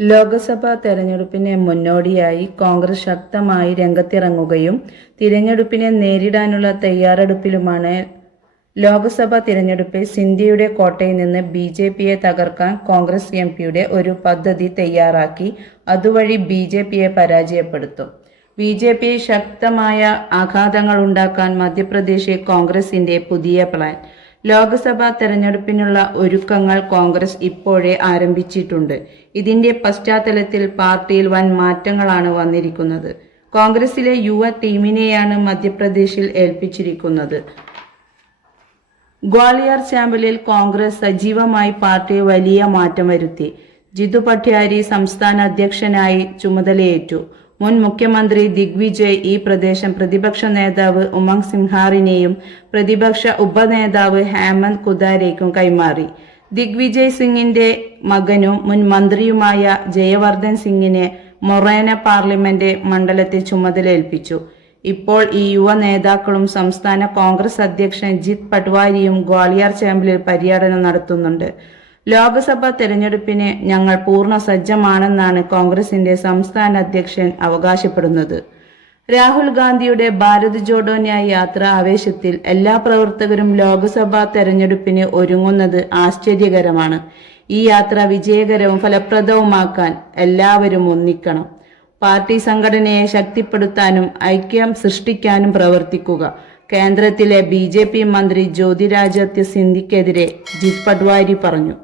ലോക്സഭാ തെരഞ്ഞെടുപ്പിന് മുന്നോടിയായി കോൺഗ്രസ് ശക്തമായി രംഗത്തിറങ്ങുകയും തിരഞ്ഞെടുപ്പിനെ നേരിടാനുള്ള തയ്യാറെടുപ്പിലുമാണ്. ലോക്സഭാ തിരഞ്ഞെടുപ്പിൽ സിന്ധ്യയുടെ കോട്ടയിൽ നിന്ന് ബിജെപിയെ തകർക്കാൻ കോൺഗ്രസ് എംപിയുടെ ഒരു പദ്ധതി തയ്യാറാക്കി അതുവഴി ബിജെപിയെ പരാജയപ്പെടുത്തും. ബിജെപിയിൽ ശക്തമായ ആഘാതങ്ങളുണ്ടാക്കാൻ മധ്യപ്രദേശിൽ കോൺഗ്രസിന്റെ പുതിയ പ്ലാൻ. ലോക്സഭാ തെരഞ്ഞെടുപ്പിനുള്ള ഒരുക്കങ്ങൾ കോൺഗ്രസ് ഇപ്പോഴേ ആരംഭിച്ചിട്ടുണ്ട്. ഇതിന്റെ പശ്ചാത്തലത്തിൽ പാർട്ടിയിൽ വൻ മാറ്റങ്ങളാണ് വന്നിരിക്കുന്നത്. കോൺഗ്രസിലെ യുവ ടീമിനെയാണ് മധ്യപ്രദേശിൽ ഏൽപ്പിച്ചിരിക്കുന്നത്. ഗ്വാളിയർ ചാമ്പലിൽ കോൺഗ്രസ് സജീവമായി പാർട്ടി വലിയ മാറ്റം വരുത്തി. ജിതു പട്യാരി സംസ്ഥാന അധ്യക്ഷനായി ചുമതലയേറ്റു. മുൻ മുഖ്യമന്ത്രി ദിഗ്വിജയ് ഈ പ്രദേശം പ്രതിപക്ഷ നേതാവ് ഉമംഗ് സിംഹാറിനെയും പ്രതിപക്ഷ ഉപനേതാവ് ഹേമന്ത് കുദാരയ്ക്കും കൈമാറി. ദിഗ്വിജയ് സിംഗിന്റെ മകനും മുൻ മന്ത്രിയുമായ ജയവർദ്ധൻ സിംഗിനെ മൊറേന പാർലമെന്റ് മണ്ഡലത്തെ ചുമതലയേൽപ്പിച്ചു. ഇപ്പോൾ ഈ യുവ നേതാക്കളും സംസ്ഥാന കോൺഗ്രസ് അധ്യക്ഷൻ ജിത് പട്വാരിയും ഗ്വാളിയർ ചാമ്പലിൽ പര്യടനം നടത്തുന്നുണ്ട്. ലോക്സഭാ തെരഞ്ഞെടുപ്പിന് ഞങ്ങൾ പൂർണ്ണ സജ്ജമാണെന്നാണ് കോൺഗ്രസിന്റെ സംസ്ഥാന അധ്യക്ഷൻ അവകാശപ്പെടുന്നത്. രാഹുൽ ഗാന്ധിയുടെ ഭാരത് ജോഡോ ന്യായ് യാത്ര ആവേശത്തിൽ എല്ലാ പ്രവർത്തകരും ലോക്സഭാ തെരഞ്ഞെടുപ്പിന് ഒരുങ്ങുന്നത് ആശ്ചര്യകരമാണ്. ഈ യാത്ര വിജയകരവും ഫലപ്രദവുമാക്കാൻ എല്ലാവരും ഒന്നിക്കണം. പാർട്ടി സംഘടനയെ ശക്തിപ്പെടുത്താനും ഐക്യം സൃഷ്ടിക്കാനും പ്രവർത്തിക്കുക. കേന്ദ്രത്തിലെ ബിജെപി മന്ത്രി ജ്യോതിരാദിത്യ സിന്ധ്യക്കെതിരെ ജിത് പട്വാരി പറഞ്ഞു.